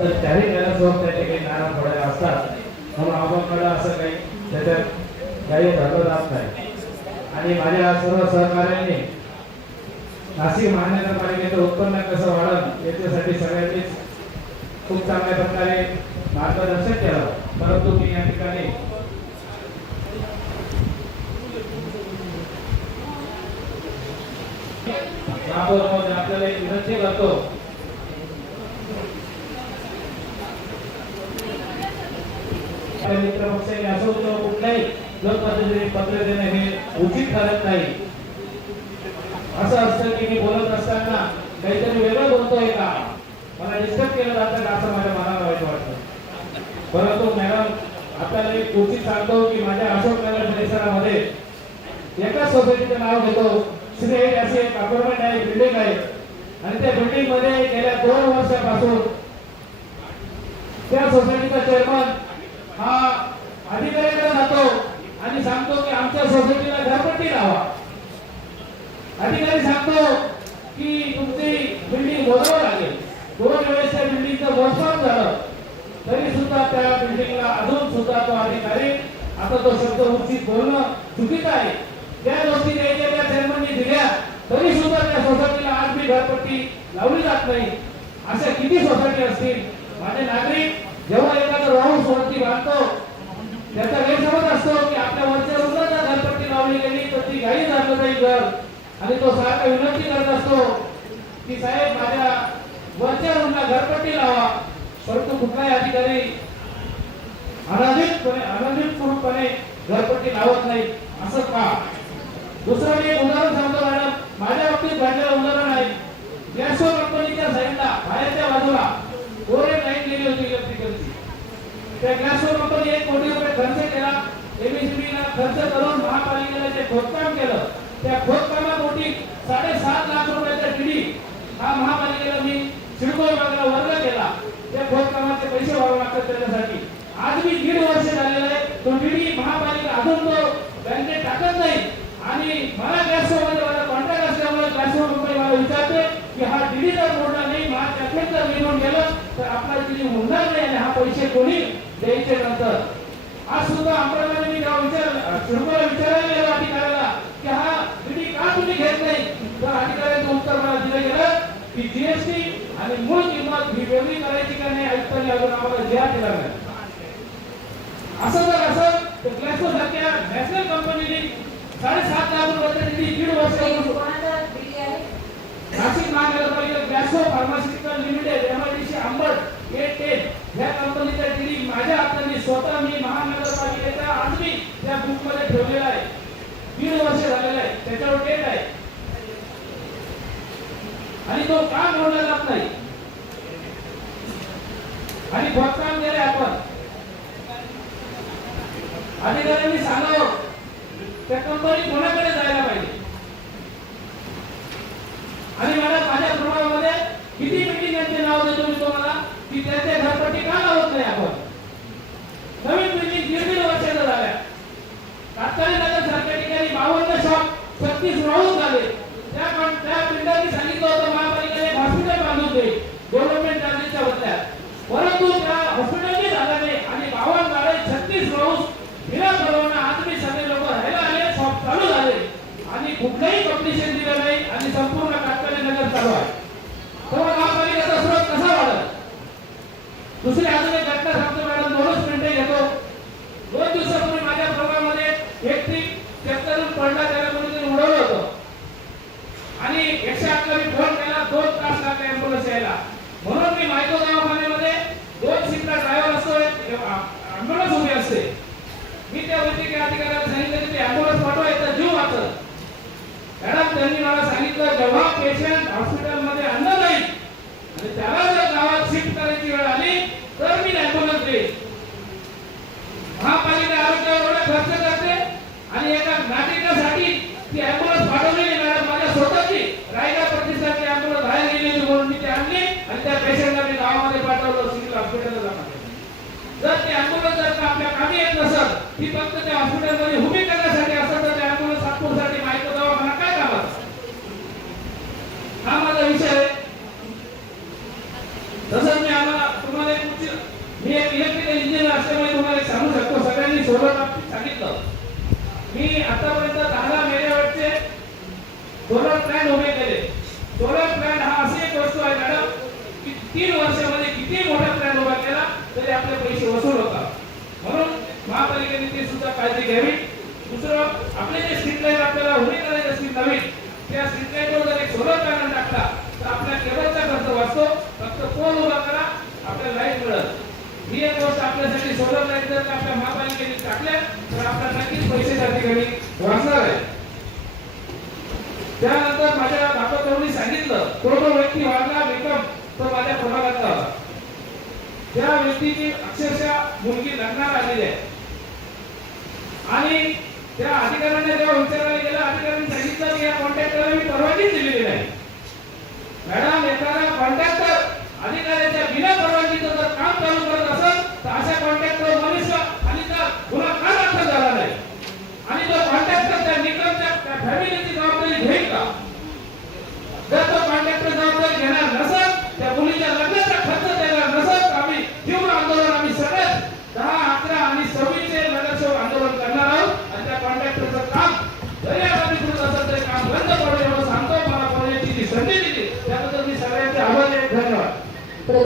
तर त्याही ज्ञानासोबत त्या ठिकाणी नाराज पडलेले असतात. म्हणून आपल्याकडे असं काही त्याच्यात काही धरलं जात नाही. आणि माझ्या सर्व सहकार्यांनी नाशिक महानगरपालिकेचं उत्पन्न कसं वाढेल याच्यासाठी सगळ्यांनीच खूप चांगल्या प्रकारे मार्गदर्शन केलं. परंतु मी या ठिकाणी आपल्याला एक विनंती करतो, मित्र पक्षाने असं कुठल्याही लोकप्रतिनिधी पत्र देणं हे उचित ठरत नाही. असं असतं की मी बोलत असताना काहीतरी वेगळं बोलतोय का, मला डिस्टर्ब केलं जातं का, असं माझ्या मनाला वाईट वाटतं. परंतु मॅडम आपल्याला एक उचित सांगतो की माझ्या अशोकनगर परिसरामध्ये एका सोसायटीचं नाव घेतो, श्री अशी एक अपार्टमेंट आहे, बिल्डिंग आहे. आणि त्या बिल्डिंग मध्ये गेल्या 2 वर्षापासून त्या सोसायटीचा चेअरमन हा अधिकाऱ्याकडे जातो आणि सांगतो की आमच्या सोसायटीला घरपट्टी लावा. अधिकारी सांगतो की तुमची बिल्डिंग मोजावं लागेल. 2 वेळेस त्या बिल्डिंगचं मोजमाप झालं तरी सुद्धा त्या बिल्डिंगला अजून सुद्धा तो अधिकारी, आता तो शब्द उचित बोलणं चुकीचं आहे, त्या गोष्टी द्यायच्या त्या चेअरमनने दिल्या तरी सुद्धा त्या सोसायटीला आज मी घरपट्टी लावली जात नाही. अशा किती सोसायटी असतील. माझे नागरिक जेव्हा एखादा राहून सोडती बांधतो त्याचा गैरसमज असतो की आपल्या वरच्या रुग्णाला घरपट्टी लावली गेली तर ती घाई झालं जाईल घर. आणि तो सारखा विनंती करत असतो की साहेब माझ्या वरच्या रुग्णाला घरपट्टी लावा. परंतु कुठलाही अधिकारी अनधिकृतपणे घरपट्टी लावत नाही. असं का? दुसरं मी उदाहरण सांगतो मॅडम, माझ्या बाबतीत घडलेलं उदाहरण आहे. गॅसो कंपनीच्या साईडला बाहेरच्या बाजूला कोरे लाईन गेली होती इलेक्ट्रिकलची. त्या गॅसो कंपनी 1 कोटी रुपये खर्च केला, एमएसबीला खर्च करून महापालिकेला जे खोदकाम केलं त्या खोदकामापोटी 7.5 लाख रुपयाचा टीडी हा महापालिकेला मी सिडको विभागाला वर्ग केला. त्या खोदकामाचे पैसे भरावे लागतात त्याच्यासाठी. आज मी 1.5 वर्ष झालेलं आहे, तो टीडी महापालिका अजून तो बँकेत टाकत नाही. आणि मला गॅसमध्ये माझा कॉन्ट्रॅक्ट असल्यामुळे गॅसो कंपनी मला विचारते की हा टीडी जर मोडला नाही, मार्च अखेर जर निघून गेलं तर आपला टीडी होणार नाही आणि हा पैसे कोणी द्यायचे नंतर. आज सुद्धा आमच्याकडे मी सिडकोला विचारायला गेलो अधिकाऱ्याला की हा टीडी का तुम्ही घेत नाही, तर अधिकाऱ्याचं उत्तर मला दिलं गेलं की जीएसटी आणि मूळ किंमत ही वेगळी करायची का नाही, आयुक्तांनी अजून आम्हाला जिहा दिला नाही. असं जर असं तर ग्लासो सारख्या नॅशनल कंपनीने 7.5 लाख रुपयाचा निधी 1.5 वर्षापूर्वी नाशिक महानगरपालिका ग्लासो फार्मास्युटिकल लिमिटेड एमआयडीसी अंबड 810 या कंपनीचा निधी माझ्या हाताने स्वतः मी महानगरपालिकेचा आज मी त्या बुक मध्ये ठेवलेला आहे. 1.5 वर्ष झालेला आहे, त्याच्यावर डेट आहे. आणि तो का मोडला जात नाही. आणि खोदकाम केले आपण. अधिकाऱ्यांनी सांगावं त्या कंपनी कोणाकडे जायला पाहिजे. आणि मला माझ्या प्रभावामध्ये किती बिल्डिंगांचे नाव देतो मी तुम्हाला की त्याचे घरपट्टी का लावत नाही आपण. नवीन बिल्डिंग 1.5 वर्षाच्या झाल्या. तात्कालिक नगर सारख्या ठिकाणी 52 शॉप 36 राहून झाले. त्या बिल्डरनी सांगितलं होतं महापालिकेने हॉस्पिटल बांधून दे गव्हर्नमेंट चार्जेसच्या बदल्यात. परंतु त्या हॉस्पिटलची झाला नाही आणि 52 गाळे 36 राहून बिना परवाना आज मी सगळे लोक राहायला आले, शॉप चालू झाले आणि कुठलंही कॉम्पिटिशन दिलं नाही आणि संपूर्ण तात्कालिक नगर चालू आहे. तेव्हा महापालिकेचा स्रोत कसा वाढेल. दुसरी अजून एक घटना सांगतो मॅडम, 2 मिनिटे घेतो. 2 दिवसापूर्वी माझ्या प्रभागामध्ये एक ट्रिप चक्करून पडला, त्याला कोणीतरी उडवलं होतं आणि 108 ला मी फोन केला. 2 तास लागले ॲम्ब्युलन्स यायला. म्हणून मी मायको दवाखान्यामध्ये 2 सीटला ड्रायव्हर असतो, ॲम्ब्युलन्स उभी असते. मी त्या वैद्यकीय अधिकाऱ्याला सांगितलं की ॲम्ब्युलन्स पाठवायचा जीव वाचल. मॅडम त्यांनी मला सांगितलं जेव्हा पेशंट हॉस्पिटलमध्ये आणलं नाही आणि त्याला जर गावात शिफ्ट करायची वेळ आली तर मी ॲम्ब्युलन्स देईन. महापालिका आरोग्यावर एवढा खर्च करते आणि एका नागरिकासाठी ती ॲम्ब्युलन्स पाठवलेली मॅडम माझ्या स्वतःची रायगड प्रतिष्ठानची ॲम्ब्युलन्स बाहेर गेलेली म्हणून मी ती आणली आणि त्या पेशंटला मी गावामध्ये पाठवलं सिव्हिल हॉस्पिटलला जाणार. जर ती ॲम्ब्युलन्स जर का आपल्या कामी येत नसत, ती फक्त त्या हॉस्पिटलमध्ये उभी करण्यासाठी असत तर त्या ॲम्ब्युलन्स नागपूरसाठी माहिती दवाखाना काय कामाचा. हा माझा विषय आहे. तसंच मी तुम्हाला किती मोठा प्लॅन उभा केला तरी आपले पैसे वसूल होतात. म्हणून महापालिकेने ते सुद्धा काळजी घ्यावी. दुसरं, आपले जे स्ट्रीट लाईट आपल्याला उभी करायची असतील नवीन, त्या स्ट्रीट लाईटवर जर एक सोलर पॅनल टाकला तर आपल्या केबलचा खर्च वाचतो. फक्त पोल उभा करा, आपल्याला लाईट मिळत. ही एक गोष्ट आपल्यासाठी सोलर लाईट जर आपल्या महापालिकेने टाकल्या तर आपल्याला नक्कीच पैसे त्या ठिकाणी वाचणार आहे. त्यानंतर माझ्या बापाकडून सांगितलं, तो व्यक्ती वाढला विक्रम तो माझ्या प्रभागातला होता. त्या व्यक्तीची अक्षरशः मुलगी लग्नाला आलेली आहे आणि त्या अधिकाऱ्यांना जेव्हा विचारायला गेलं, अधिकाऱ्यांनी सांगितलं की या कॉन्ट्रॅक्टरला मी परवानगी दिलेली नाही. मॅडम, एखादा कॉन्ट्रॅक्टर अधिकाऱ्याच्या बिना परवानगी